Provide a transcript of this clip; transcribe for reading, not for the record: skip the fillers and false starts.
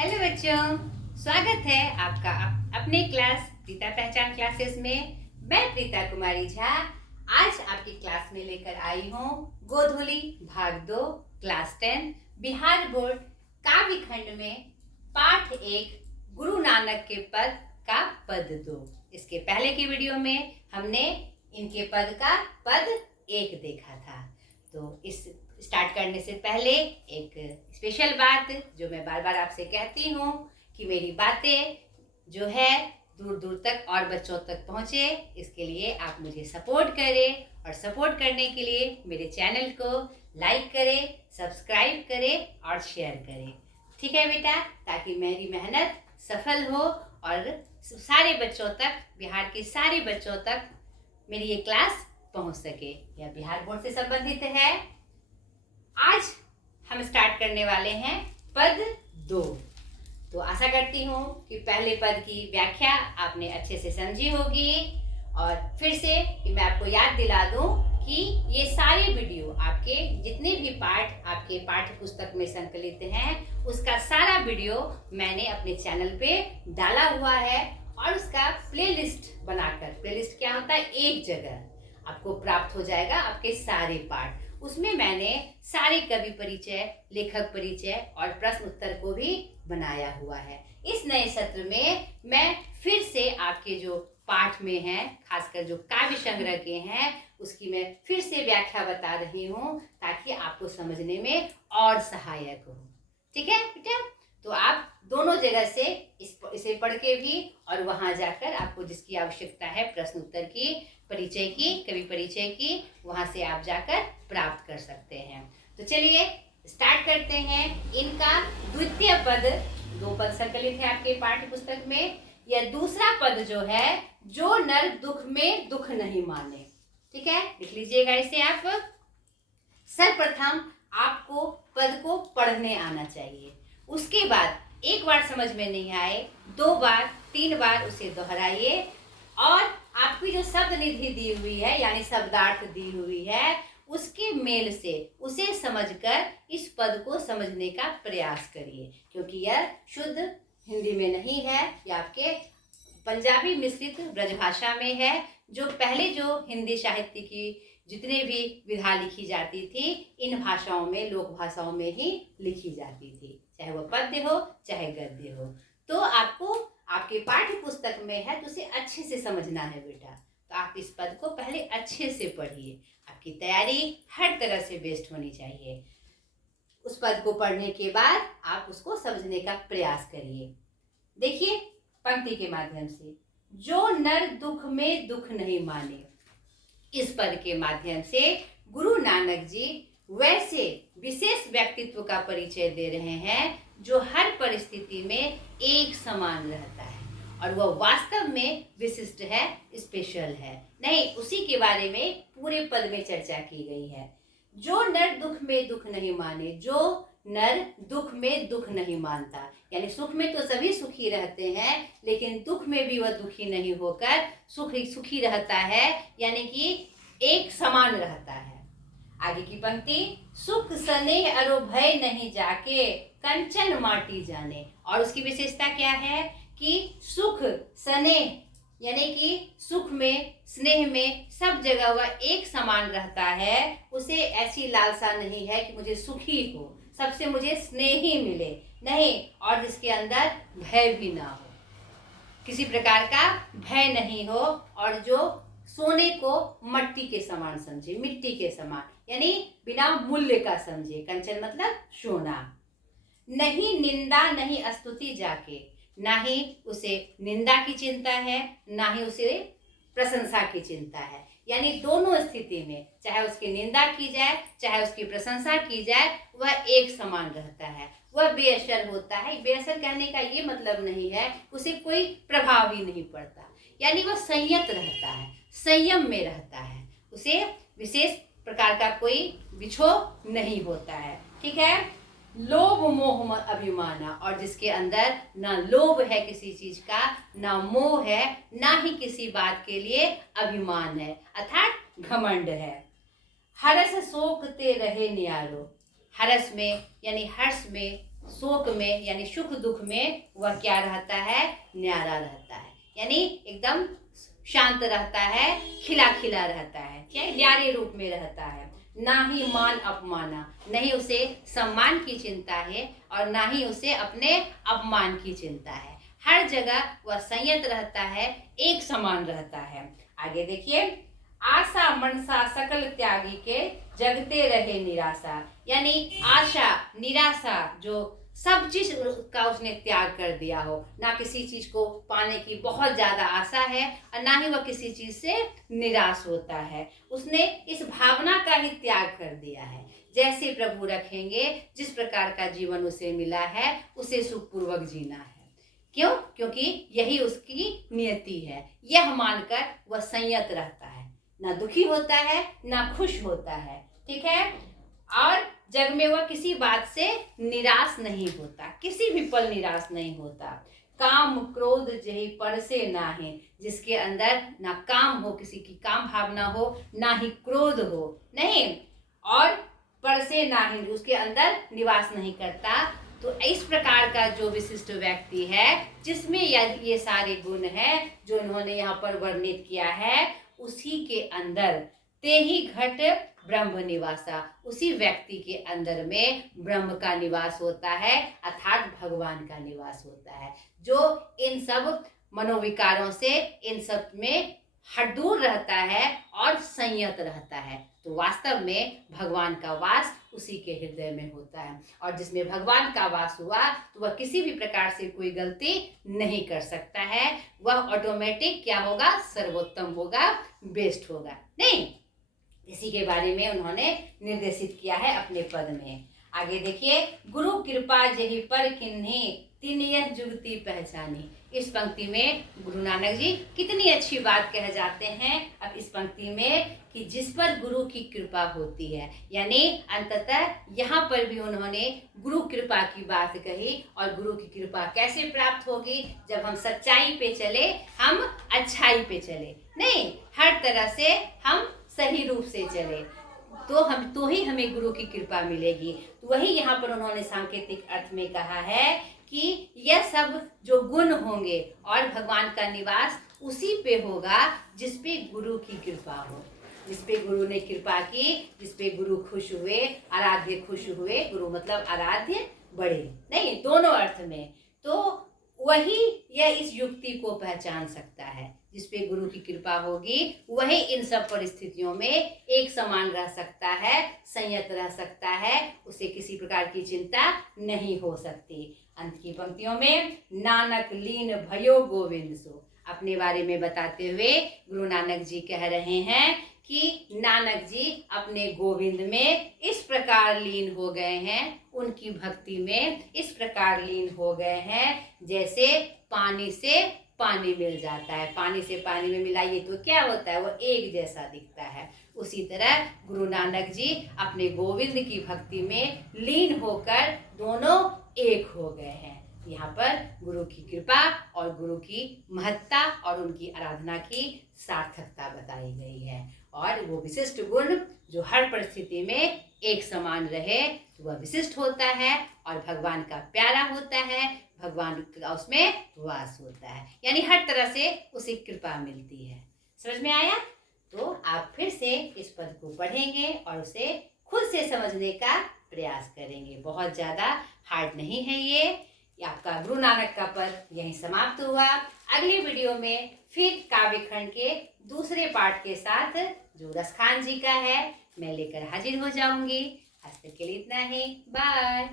Hello बच्चों, स्वागत है आपका अपने क्लास प्रीता पहचान क्लासेस में। मैं प्रीता कुमारी झा आज आपकी क्लास में लेकर आई हूँ गोधूली भाग 2 क्लास 10 बिहार बोर्ड काव्य खंड में पाठ 1 गुरु नानक के पद का पद 2। इसके पहले की वीडियो में हमने इनके पद का पद 1 देखा था। तो इस स्टार्ट करने से पहले एक स्पेशल बात जो मैं बार बार आपसे कहती हूँ कि मेरी बातें जो है दूर दूर तक और बच्चों तक पहुँचे, इसके लिए आप मुझे सपोर्ट करें और सपोर्ट करने के लिए मेरे चैनल को लाइक करें, सब्सक्राइब करें और शेयर करें। ठीक है बेटा, ताकि मेरी मेहनत सफल हो और सारे बच्चों तक, बिहार के सारे बच्चों तक मेरी ये क्लास पहुंच सके। यह बिहार बोर्ड से संबंधित है। आज हम स्टार्ट करने वाले हैं पद 2। तो आशा करती हूँ कि पहले पद की व्याख्या आपने अच्छे से समझी होगी और फिर से कि मैं आपको याद दिला दूं कि ये सारे वीडियो आपके जितने भी पाठ आपके पाठ्य पुस्तक में संकलित हैं उसका सारा वीडियो मैंने अपने चैनल पे डाला हुआ है और उसका प्लेलिस्ट बनाकर, प्लेलिस्ट क्या होता है, एक जगह आपको प्राप्त हो जाएगा आपके सारे पाठ। उसमें मैंने सारे कवि परिचय, लेखक परिचय और प्रश्न उत्तर को भी बनाया हुआ है। इस नए सत्र में मैं फिर से आपके जो पाठ में हैं, खासकर जो काव्य संग्रह के हैं, उसकी मैं फिर से व्याख्या बता रही हूँ ताकि आपको समझने में और सहायक हो। ठीक है बेटा? तो आप दोनों जगह से इसे पढ़ के भी और वहां जाकर आपको जिसकी आवश्यकता है प्रश्न उत्तर की, परिचय की, कवि परिचय की, वहां से आप जाकर प्राप्त कर सकते हैं। तो चलिए स्टार्ट करते हैं। इनका द्वितीय पद, 2 पद संकलित है आपके पाठ्य पुस्तक में। यह दूसरा पद जो है, जो नर दुख में दुख नहीं माने। ठीक है, लिख लीजिएगा इसे आप। सर्वप्रथम आपको पद को पढ़ने आना चाहिए। उसके बाद एक बार समझ में नहीं आए, 2 बार 3 बार उसे दोहराइए और आपकी जो शब्द निधि दी हुई है यानी शब्दार्थ दी हुई है उसके मेल से उसे समझकर इस पद को समझने का प्रयास करिए, क्योंकि यह शुद्ध हिंदी में नहीं है, यह आपके पंजाबी मिश्रित ब्रजभाषा में है। जो पहले जो हिंदी साहित्य की जितने भी विधा लिखी जाती थी इन भाषाओं में, लोक भाषाओं में ही लिखी जाती थी, चाहे वह पद्य हो चाहे गद्य हो। तो आपको आपके पाठ्य पुस्तक में है तो उसे अच्छे से समझना है बेटा। तो आप इस पद को पहले अच्छे से पढ़िए, आपकी तैयारी हर तरह से बेस्ट होनी चाहिए। उस पद को पढ़ने के बाद आप उसको समझने का प्रयास करिए। देखिए पंक्ति के माध्यम से, जो नर दुख में दुख नहीं माने, इस पद के माध्यम से गुरु नानक जी वैसे विशेष व्यक्तित्व का परिचय दे रहे हैं जो हर परिस्थिति में एक समान रहता है और वह वास्तव में विशिष्ट है, स्पेशल है। नहीं, उसी के बारे में पूरे पद में चर्चा की गई है। जो नर दुख में दुख नहीं माने, जो नर दुख में दुख नहीं मानता, यानी सुख में तो सभी सुखी रहते हैं लेकिन दुख में भी वह दुखी नहीं होकर सुखी रहता है, यानी कि एक समान रहता है। आगे की पंक्ति, सुख स्नेह अरो भय नहीं जाके कंचन माटी जाने। और उसकी विशेषता क्या है कि सुख स्नेह यानी कि सुख में, स्नेह में, सब जगह वह एक समान रहता है। उसे ऐसी लालसा नहीं है कि मुझे सुखी हो, सबसे मुझे स्नेह ही मिले, नहीं, और जिसके अंदर भय भी ना हो, किसी प्रकार का भय नहीं हो, और जो सोने को मट्टी के समान समझे, मिट्टी के समान, यानी बिना मूल्य का समझे। कंचन मतलब सोना। नहीं निंदा नहीं स्तुति जाके, ना ही उसे निंदा की चिंता है ना ही उसे प्रशंसा की चिंता है, यानी दोनों स्थिति में चाहे उसकी निंदा की जाए चाहे उसकी प्रशंसा की जाए वह एक समान रहता है, वह बेअसर होता है। बेअसर कहने का ये मतलब नहीं है उसे कोई प्रभाव ही नहीं पड़ता, यानी वह संयत रहता है, संयम में रहता है, उसे विशेष प्रकार का कोई विक्षोभ नहीं होता है। ठीक है, लोभ मोह अभिमाना, और जिसके अंदर ना लोभ है किसी चीज का, ना मोह है, ना ही किसी बात के लिए अभिमान है, अर्थात घमंड है। हर्ष शोक ते रहे न्यारो, हर्ष में यानी हर्ष में, शोक में यानी सुख दुख में वह क्या रहता है, न्यारा रहता है, यानी एकदम शांत रहता है, खिला खिला रहता है, क्या न्यारे रूप में रहता है। ना ही मान अपमाना, नहीं उसे सम्मान की चिंता है और ना ही उसे अपने अपमान की चिंता है। हर जगह वह संयत रहता है, एक समान रहता है। आगे देखिए, आशा मनसा सकल त्यागी के जगते रहे निराशा, यानी आशा निराशा जो सब चीज का उसने त्याग कर दिया हो, ना किसी चीज को पाने की बहुत ज्यादा आशा है और ना ही वह किसी चीज से निराश होता है। उसने इस भावना का ही त्याग कर दिया है। जैसे प्रभु रखेंगे, जिस प्रकार का जीवन उसे मिला है उसे सुखपूर्वक जीना है। क्यों? क्योंकि यही उसकी नियति है। यह मानकर वह संयत रहता है, ना दुखी होता है ना खुश होता है, ठीक है। और जग में वह किसी बात से निराश नहीं होता, किसी भी पल निराश नहीं होता। काम क्रोध जही पर से ना है, जिसके अंदर ना काम हो, किसी की काम भावना हो, ना ही क्रोध हो, नहीं, और पर से ना है, उसके अंदर निवास नहीं करता। तो इस प्रकार का जो विशिष्ट व्यक्ति है, जिसमें ये सारे गुण हैं जो इन्होंने यहाँ पर वर्णित किया है, उसी के अंदर ते ही घट ब्रह्म निवासा, उसी व्यक्ति के अंदर में ब्रह्म का निवास होता है, अर्थात भगवान का निवास होता है, जो इन सब मनोविकारों से, इन सब में दूर रहता है और संयत रहता है। तो वास्तव में भगवान का वास उसी के हृदय में होता है, और जिसमें भगवान का वास हुआ तो वह किसी भी प्रकार से कोई गलती नहीं कर सकता है। वह ऑटोमेटिक क्या होगा, सर्वोत्तम होगा, बेस्ट होगा, नहीं। इसी के बारे में उन्होंने निर्देशित किया है अपने पद में। आगे देखिए, गुरु कृपा जही पर किन्हीं तिन यह जुगती पहचानी। इस पंक्ति में गुरु नानक जी कितनी अच्छी बात कह जाते हैं अब इस पंक्ति में, कि जिस पर गुरु की कृपा होती है, यानी अंततः यहाँ पर भी उन्होंने गुरु कृपा की बात कही। और गुरु की कृपा कैसे प्राप्त होगी, जब हम सच्चाई पे चले, हम अच्छाई पे चले, नहीं, हर तरह से हम सही रूप से चले, तो ही हमें गुरु की कृपा मिलेगी। तो वही यहाँ पर उन्होंने सांकेतिक अर्थ में कहा है कि यह सब जो गुण होंगे और भगवान का निवास उसी पे होगा जिस पे गुरु की कृपा हो, जिस पे गुरु ने कृपा की, जिस पे गुरु खुश हुए, आराध्य खुश हुए, गुरु मतलब आराध्य बड़े, नहीं, दोनों अर्थ में। तो वही यह इस युक्ति को पहचान सकता है, जिस पे गुरु की कृपा होगी वही इन सब परिस्थितियों में एक समान रह सकता है, संयत रह सकता है, उसे किसी प्रकार की चिंता नहीं हो सकती। अंत की पंक्तियों में, नानक लीन भयो गोविंद सो, अपने बारे में बताते हुए गुरु नानक जी कह रहे हैं कि नानक जी अपने गोविंद में इस प्रकार लीन हो गए हैं, उनकी भक्ति में इस प्रकार लीन हो गए हैं, जैसे पानी से पानी मिल जाता है। पानी से पानी में मिलाइए तो क्या होता है, वो एक जैसा दिखता है। उसी तरह गुरु नानक जी अपने गोविंद की भक्ति में लीन होकर दोनों एक हो गए हैं। यहाँ पर गुरु की कृपा और गुरु की महत्ता और उनकी आराधना की सार्थकता बताई गई है। और वो विशिष्ट गुण जो हर परिस्थिति में एक समान रहे, तो वह विशिष्ट होता है और भगवान का प्यारा होता है, भगवान का उसमें वास होता है, यानी हर तरह से उसे कृपा मिलती है। समझ में आया? तो आप फिर से इस पद को पढ़ेंगे और उसे खुद से समझने का प्रयास करेंगे। बहुत ज़्यादा हार्ड नहीं है ये। आपका गुरु नानक का पद यहीं समाप्त हुआ। अगले वीडियो में फिर काव्य खंड के दूसरे पार्ट के साथ, जो रसखान जी का है, मैं लेकर हाजिर हो जाऊंगी। आज तक के लिए इतना ही। बाय।